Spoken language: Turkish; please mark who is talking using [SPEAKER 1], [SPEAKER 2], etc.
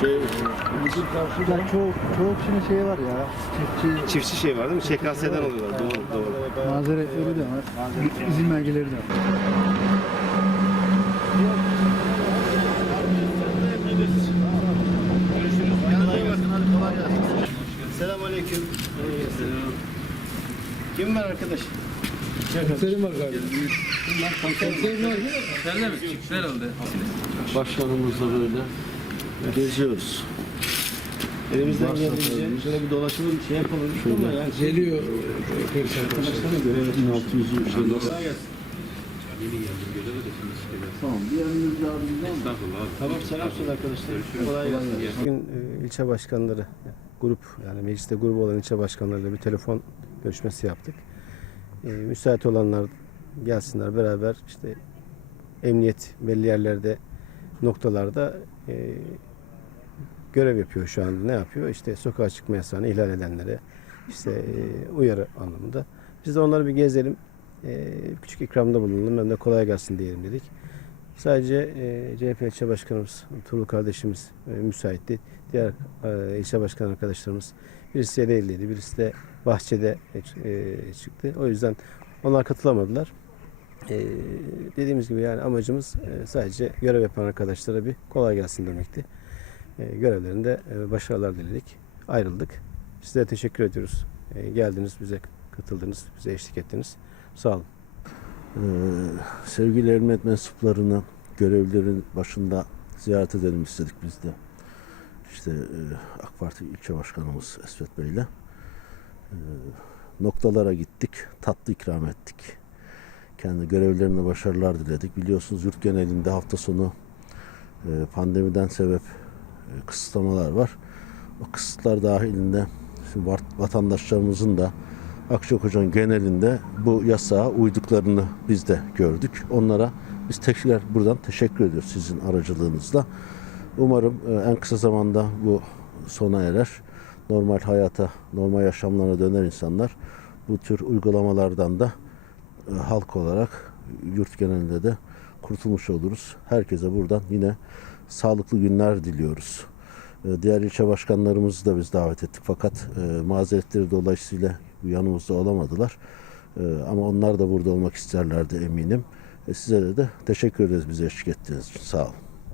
[SPEAKER 1] Şey,
[SPEAKER 2] Ya çok çok şimdi şey var ya. Çiftçi
[SPEAKER 1] çiftçi şey var değil mi? ÇKS'den oluyorlar. Doğru, doğru.
[SPEAKER 2] mazeretleri de var. İzin belgeleri de var.
[SPEAKER 1] Selamünaleyküm. Kim var arkadaş?
[SPEAKER 3] Başkanımızla böyle geziyoruz.
[SPEAKER 1] Elimizden geldiğince şöyle bir dolaşalım, şey yapalım. Ama yani
[SPEAKER 3] Geliyor.
[SPEAKER 1] arkadaşlara göre
[SPEAKER 3] 1600 şey
[SPEAKER 1] Tamam selam söyle arkadaşlar. Kolay gelsin. Bugün e, ilçe başkanları, grup yani mecliste grubu olan ilçe başkanlarıyla bir telefon görüşmesi yaptık. E, müsait olanlar gelsinler beraber işte emniyet belli yerlerde noktalarda e, görev yapıyor şu anda. Ne yapıyor? İşte sokağa çıkma yasağını ihlal edenlere işte e, uyarı anlamında. Biz de onları bir gezelim. E, küçük ikramda bulunalım. Hem de kolay gelsin diyelim dedik. Sadece e, CHP ilçe başkanımız Tuğrul kardeşimiz e, müsaitti. Diğer e, ilçe başkan arkadaşlarımız birisi Ereğli'ydi, birisi de Bahçe'de e, çıktı. O yüzden onlar katılamadılar. E, dediğimiz gibi yani amacımız e, sadece görev yapan arkadaşlara bir kolay gelsin demekti. E, görevlerinde e, başarılar diledik. Ayrıldık. Size teşekkür ediyoruz. E, geldiniz, bize katıldınız, bize eşlik ettiniz. Sağ olun.
[SPEAKER 3] Ee, sevgili emniyet mensuplarını görevlilerin başında ziyaret edelim istedik biz de. İşte e, AK Parti ilçe başkanımız Esvet Bey'le e, noktalara gittik, tatlı ikram ettik. Kendi görevlerine başarılar diledik. Biliyorsunuz yurt genelinde hafta sonu pandemiden sebep kısıtlamalar var. O kısıtlar dahilinde şimdi vat- vatandaşlarımızın da Akçakocan genelinde bu yasağa uyduklarını biz de gördük. Onlara biz tekrar buradan teşekkür ediyoruz sizin aracılığınızla. Umarım e, en kısa zamanda bu sona erer. Normal hayata, normal yaşamlarına döner insanlar. Bu tür uygulamalardan da e, halk olarak yurt genelinde de kurtulmuş oluruz. Herkese buradan yine sağlıklı günler diliyoruz. E, Diğer ilçe başkanlarımızı da biz davet ettik fakat e, mazeretleri dolayısıyla yanımızda olamadılar. E, Ama onlar da burada olmak isterlerdi eminim. E, Size de, de teşekkür ederiz bize eşlik ettiğiniz için. Sağ olun.